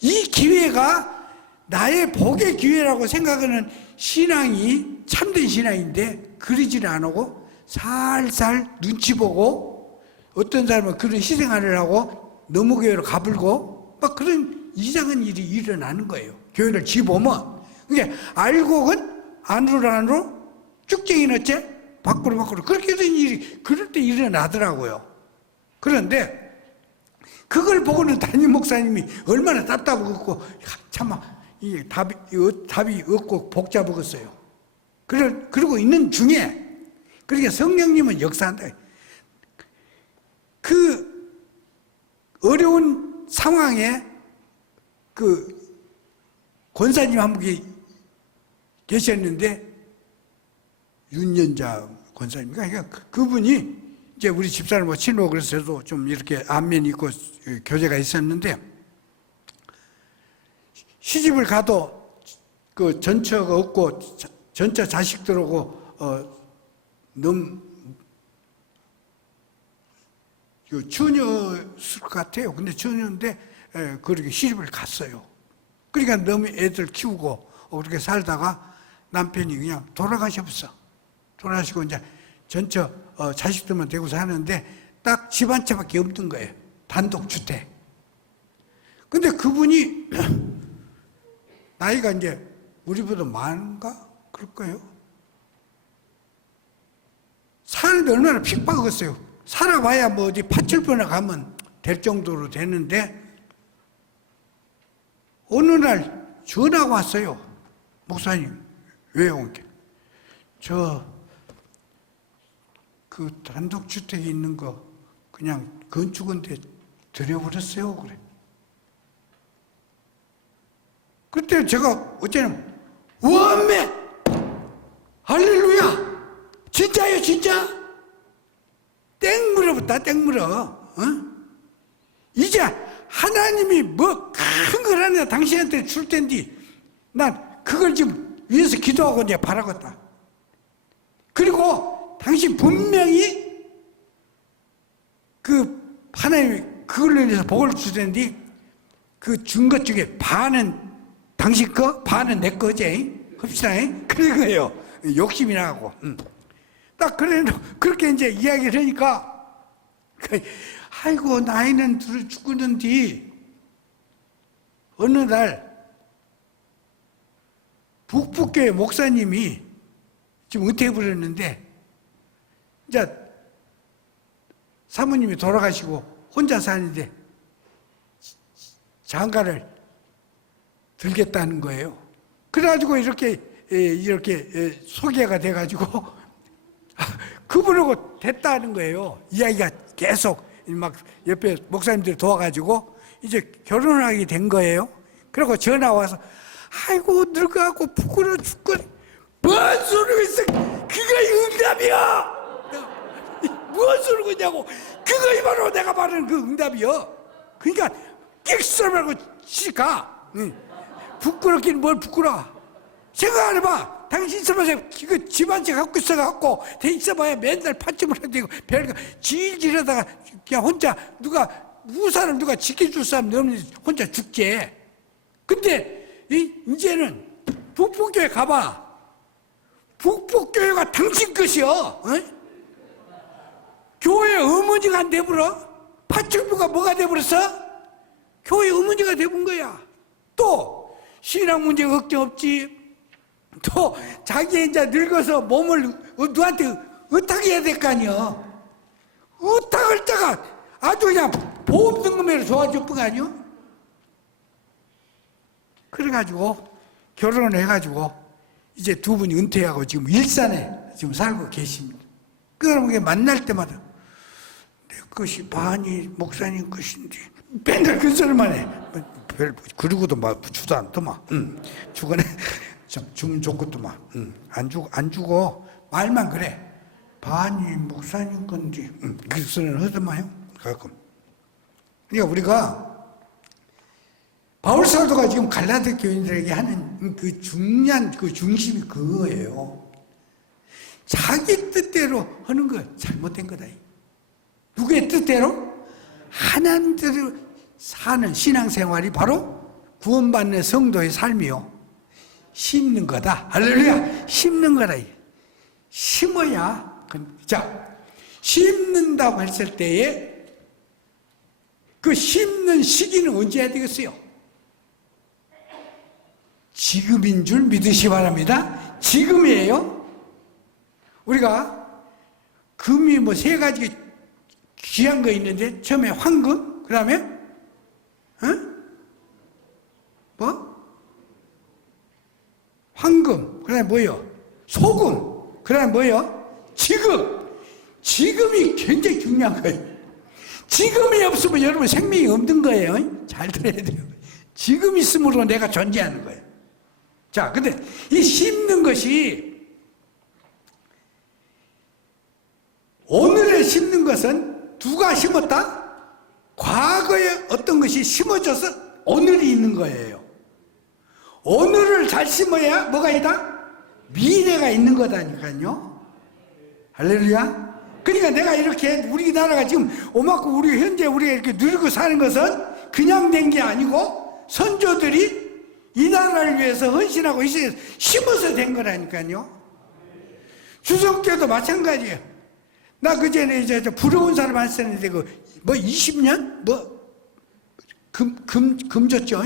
이 기회가 나의 복의 기회라고 생각하는 신앙이 참된 신앙인데, 그러지는 안 하고 살살 눈치 보고, 어떤 사람은 그런 희생을 하고 너무교회로 가불고 막 그런 이상한 일이 일어나는 거예요. 교회를 지보면. 그게 알고는 안으로 쭉쟁이는 어째? 밖으로 그렇게 된 일이 그럴 때 일어나더라고요. 그런데 그걸 보고는 담임 목사님이 얼마나 답답하고 참아 이 답이 없고 복잡하겠어요. 그러고 있는 중에 그러니까 성령님은 역사한다. 그 어려운 상황에 그 권사님 한 분이 계셨는데 윤연자 권사님인가? 그러니까 그분이 이제 우리 집사람과 친구 그래서도 좀 이렇게 안면이 있고 교제가 있었는데 시집을 가도 그 전처가 없고 전처 자식들하고 너무 처녀일 것 같아요. 근데 처녀인데 그렇게 시집을 갔어요. 그러니까 너무 애들 키우고 그렇게 살다가 남편이 그냥 돌아가셨어. 돌아가시고 이제 전처 자식들만 데리고 사는데 딱 집 한 채밖에 없던 거예요. 단독주택. 근데 그분이 나이가 이제 우리보다 많은가? 그럴 거예요. 사는데 얼마나 핍박했어요. 살아봐야 뭐 어디 파출부나 가면 될 정도로 되는데 어느 날 전화가 왔어요. 목사님, 왜 온 게? 그 단독주택에 있는 거 그냥 건축원데 드려버렸어요. 그래. 그때 제가 어쩌면 원매 할렐루야 진짜요 진짜 땡 물어봤다 땡 물어. 이제 하나님이 뭐 큰 걸 하나 당신한테 줄 텐데 난 그걸 지금 위해서 기도하고 이제 바라겠다. 그리고 당신 분명히 그 하나님이 그걸로 인해서 복을 줄 텐데 그 준 것 중에 반은 당신 거, 반은 내 거지. 합시다. 그런 거예요. 욕심이 나고. 딱 그렇게 이제 이야기를 하니까 아이고 나이는 들어 죽었는데 어느 날 북북교회 목사님이 지금 은퇴해버렸는데 이제 사모님이 돌아가시고 혼자 사는데 장가를 들겠다는 거예요. 그래가지고 이렇게 소개가 돼가지고 그분하고 됐다는 거예요. 이야기가 계속 막 옆에 목사님들이 도와가지고 이제 결혼하게 된 거예요. 그리고 전화 와서 아이고 늙어갖고 부끄러워 죽겠 뭔 소리가 있어. 그거 응답이야. 무슨 소리냐고. 그거 바로 내가 말하는 그 응답이요. 그러니까 끽소리 말고 치가. 부끄럽긴 뭘 부끄러워. 생각 안 해봐. 당신 있어봐서 그 집 한 채 갖고 있어갖고 돼 있어봐야 맨날 파침을 해야 되고 별거 질질하다가 그냥 혼자 우산을 누가 지켜줄 사람 없는 혼자 죽지. 근데 이제는 북북교회 가봐. 북북교회가 당신 것이요. 교회 어머니가 안 돼버려? 파출부가 뭐가 돼버렸어? 교회 어머니가 돼본 거야. 또 신앙 문제 걱정 없지. 또 자기 이제 늙어서 몸을 누구한테 의탁해야 될 거 아니야. 의탁할 때가 아주 그냥 보험 등급으로 좋아질 뿐 아니요. 그래가지고 결혼을 해가지고 이제 두 분이 은퇴하고 지금 일산에 지금 살고 계십니다. 그러면 만날 때마다 내 것이 반이 목사님 것인데 맨날 그 소리만 해. 그러고도 막 주도 않더만. 주거네. 주면 좋겠더만. 안 주고 말만 그래. 반이 목사님 건데 그 소리는 하더만요. 가끔. 그러니까 우리가 바울 사도가 지금 갈라디 교인들에게 하는 그 중요한 그 중심이 그거예요. 자기 뜻대로 하는 거 잘못된 거다. 누구의 뜻대로? 하나님대로 사는 신앙생활이 바로 구원받는 성도의 삶이요. 심는 거다. 할렐루야. 심는 거다. 심어야. 자, 심는다고 했을 때에 그 심는 시기는 언제 해야 되겠어요? 지금인 줄 믿으시 바랍니다. 지금이에요. 우리가 금이 뭐 세 가지 귀한 거 있는데, 처음에 황금, 그 다음에, 뭐? 황금, 그 다음에 뭐요? 소금, 그 다음에 뭐요? 지금. 지금이 굉장히 중요한 거예요. 지금이 없으면 여러분 생명이 없는 거예요. 잘 들어야 돼요. 지금 있음으로 내가 존재하는 거예요. 자, 근데 이 심는 것이, 오늘에 심는 것은 누가 심었다? 과거에 어떤 것이 심어져서 오늘이 있는 거예요. 오늘을 잘 심어야 뭐가 있다? 미래가 있는 거다니까요. 할렐루야. 그러니까 내가 이렇게 우리나라가 지금 오만큼 우리 현재 우리가 이렇게 누리고 사는 것은 그냥 된 게 아니고 선조들이 이 나라를 위해서 헌신하고 이 세상에 심어서 된 거라니까요. 추석 때도 마찬가지예요. 나 그전에 이제 부러운 사람 한 썼는데 뭐 20년 뭐 금줬죠.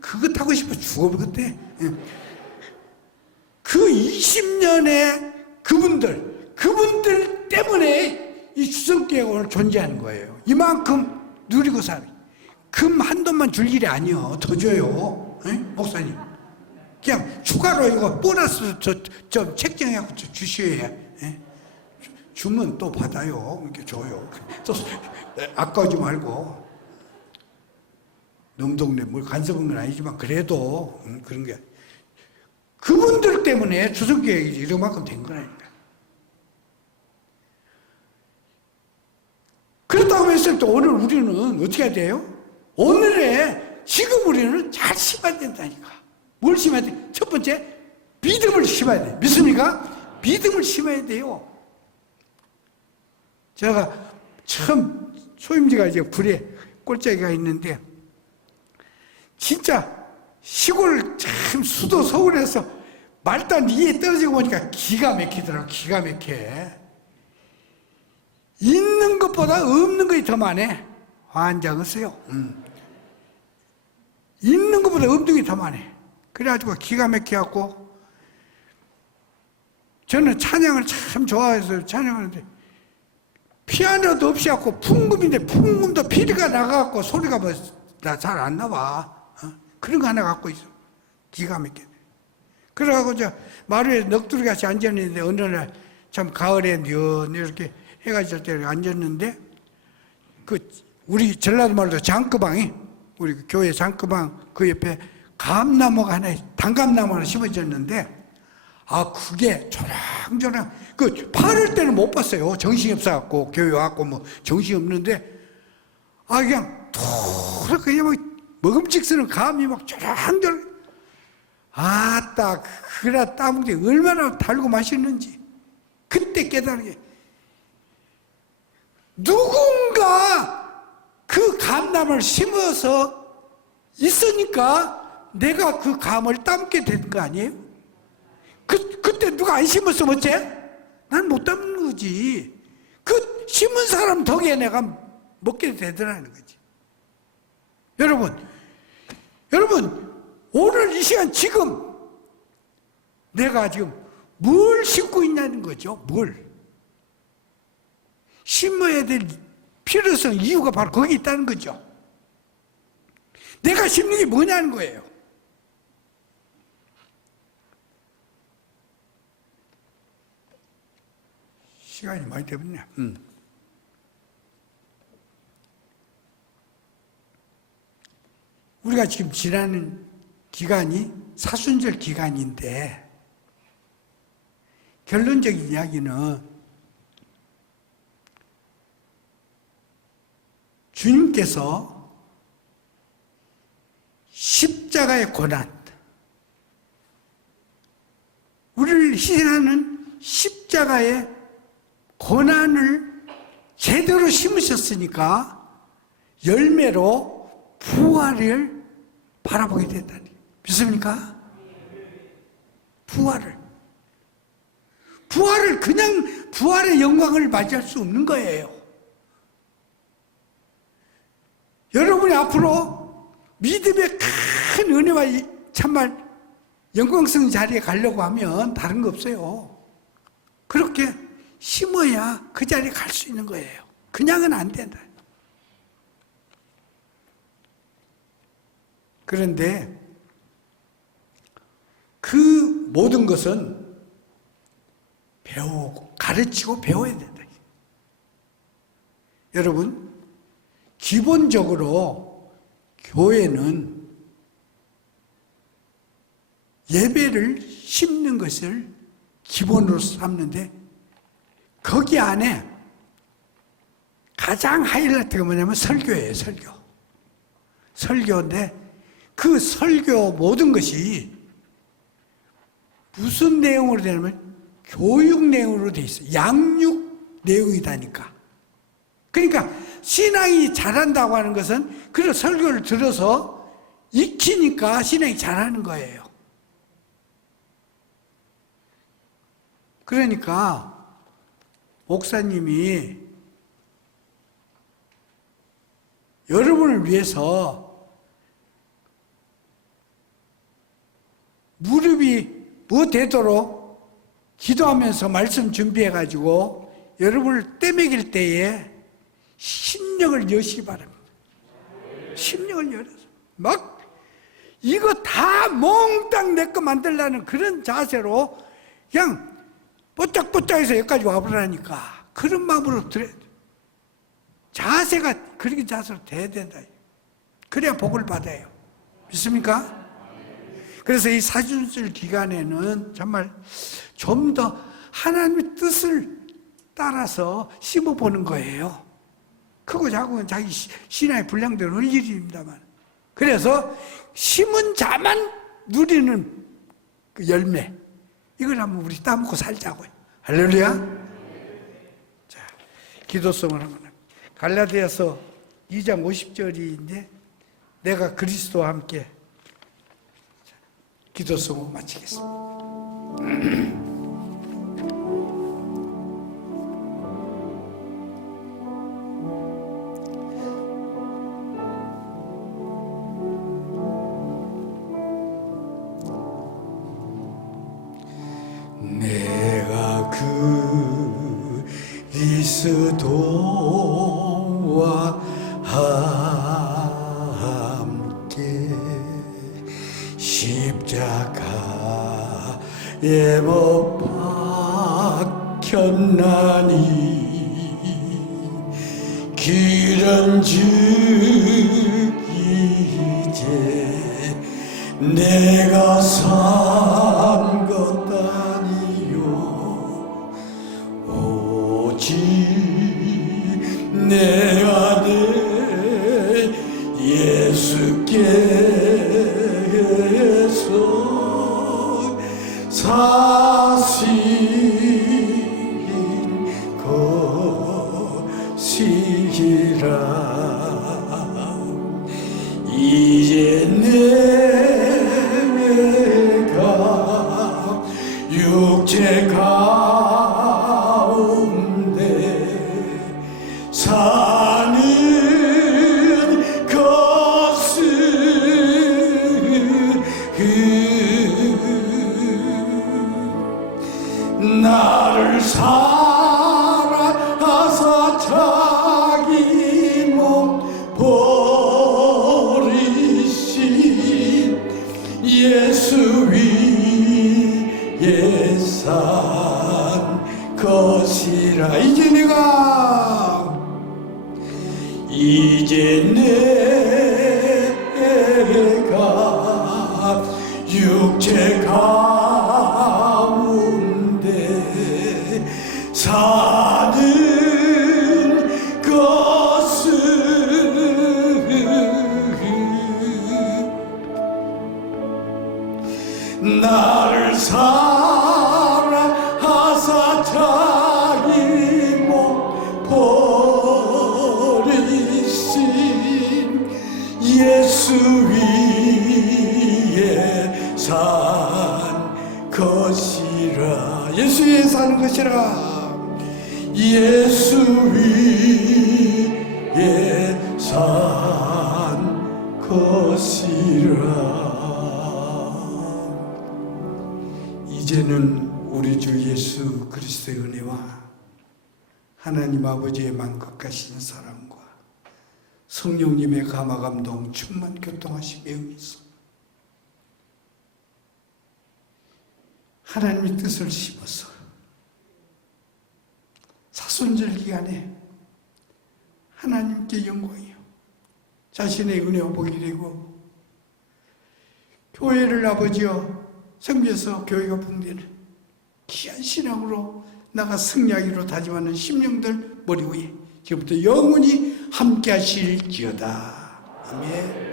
그거 타고 싶어 죽어버렸대. 그 20년의 그분들 때문에 이 추석기회가 오늘 존재하는 거예요. 이만큼 누리고 사는. 금 한 돈만 줄 일이 아니요. 더 줘요. 목사님. 그냥 추가로 이거 보너스 좀 책정해갖고 주셔야. 주면 또 받아요. 이렇게 줘요. 또 아까우지 말고. 넘동네 뭘 간섭한 건 아니지만 그래도 그런 게 그분들 때문에 추석기획이 이만큼 된 거라니까. 그렇다고 했을 때 오늘 우리는 어떻게 해야 돼요? 오늘에 지금 우리는 잘 심어야 된다니까. 뭘 심어야 돼? 첫 번째 믿음을 심어야 돼. 믿습니까? 믿음을 심어야 돼요. 제가 처음 소임지가 이제 불에 꼴짜기가 있는데 진짜 시골 참 수도 서울에서 말단 위에 떨어지고 보니까 기가 막히더라고. 기가 막혀. 있는 것보다 없는 것이 더 많네. 환장했어요. 있는 것보다 없는 게 더 많네. 그래가지고 기가 막혀갖고 저는 찬양을 참 좋아해서 찬양하는데 피아노도 없이 갖고 풍금인데 풍금도 피리가 나가갖고 소리가 뭐 잘 안 나와. 그런 거 하나 갖고 있어. 기가 막혀. 그래가지고 저 마루에 넋두리 같이 앉았는데 어느 날 참 가을에 이렇게 해가 질 때 앉았는데 우리 전라도 말로 장크방이 우리 교회 장크방 그 옆에 감나무가 하나 단감나무 하나 심어졌는데 그게 조랑조랑 파를 때는 못 봤어요. 정신이 없어갖고 교회 와갖고 뭐 정신이 없는데 그냥 토록 그냥 막 먹음직스러운 감이 막 조랑조랑 그래 따먹기 얼마나 달고 맛있는지 그때 깨달은 게 누군가 그 감나무를 심어서 있으니까 내가 그 감을 따먹게 된 거 아니에요? 그때 누가 안 심었으면 어째? 난 못 따먹는 거지. 그 심은 사람 덕에 내가 먹게 되더라는 거지. 여러분 오늘 이 시간 지금 내가 지금 뭘 심고 있냐는 거죠. 뭘 심어야 될 필요성 이유가 바로 거기 있다는 거죠. 내가 심는 게 뭐냐는 거예요. 시간이 많이 되었네. 우리가 지금 지나는 기간이 사순절 기간인데 결론적인 이야기는 주님께서 십자가의 고난, 우리를 희생하는 십자가의 고난을 제대로 심으셨으니까 열매로 부활을 바라보게 됐다니. 믿습니까? 부활을 그냥 부활의 영광을 맞이할 수 없는 거예요. 여러분이 앞으로 믿음의 큰 은혜와 참말 영광스러운 자리에 가려고 하면 다른 거 없어요. 그렇게 심어야 그 자리에 갈 수 있는 거예요. 그냥은 안 된다. 그런데 그 모든 것은 배우고 가르치고 배워야 된다. 여러분, 기본적으로 교회는 예배를 심는 것을 기본으로 삼는데 거기 안에 가장 하이라이트가 뭐냐면 설교예요. 설교인데 그 설교 모든 것이 무슨 내용으로 되냐면 교육 내용으로 돼 있어요. 양육 내용이다니까. 그러니까 신앙이 잘한다고 하는 것은 그런 설교를 들어서 익히니까 신앙이 잘하는 거예요. 그러니까 목사님이 여러분을 위해서 무릎이 뭐 되도록 기도하면서 말씀 준비해가지고 여러분을 떼먹일 때에 심령을 여시기 바랍니다. 심령을 열어서 막 이거 다 몽땅 내 거 만들라는 그런 자세로 그냥 뽀짝뽀짝해서 여기까지 와보라니까 그런 마음으로 들어야 돼. 자세가 그렇게 자세로 돼야 된다. 그래야 복을 받아요. 믿습니까? 그래서 이 사순절 기간에는 정말 좀 더 하나님의 뜻을 따라서 심어보는 거예요. 크고 작은 자기 신앙의 분량대로 할 일입니다만. 그래서 심은 자만 누리는 그 열매. 이걸 한번 우리 따먹고 살자고요. 할렐루야. 자, 기도성을 한번 합니다. 갈라디아서 2장 50절인데 내가 그리스도와 함께 기도성을 마치겠습니다. 내가 그리스도와 함께 십자가에 못 박혔나니 그런즉 이제 내가 산 것 아니요 오직 내 안에 예수께서 사신 것이라 이제 내가 육체 가운데 사는 것은 나를 사랑하사 자기 몸 버리신 예수 위에 산 것이라 이제 내가 육체 가운데 사는 것은 나를 사랑하사 자기 몸 버리신 예수 위에 산 것이라 예수 위에 사는 것이라 예수 위에 산 것이라 이제는 우리 주 예수 그리스도의 은혜와 하나님 아버지의 만극하신 사랑과 성령님의 감화감동 충만 교통하심에 의해서 하나님의 뜻을 심어서 사순절 기간에 하나님께 영광이요 자신의 은혜와 복이 되고 교회를 아버지여 섬겨서 교회가 붕대는 귀한 신앙으로 나가 승리하기로 다짐하는 심령들 머리 위에 지금부터 영원히 함께 하실지어다. 아멘.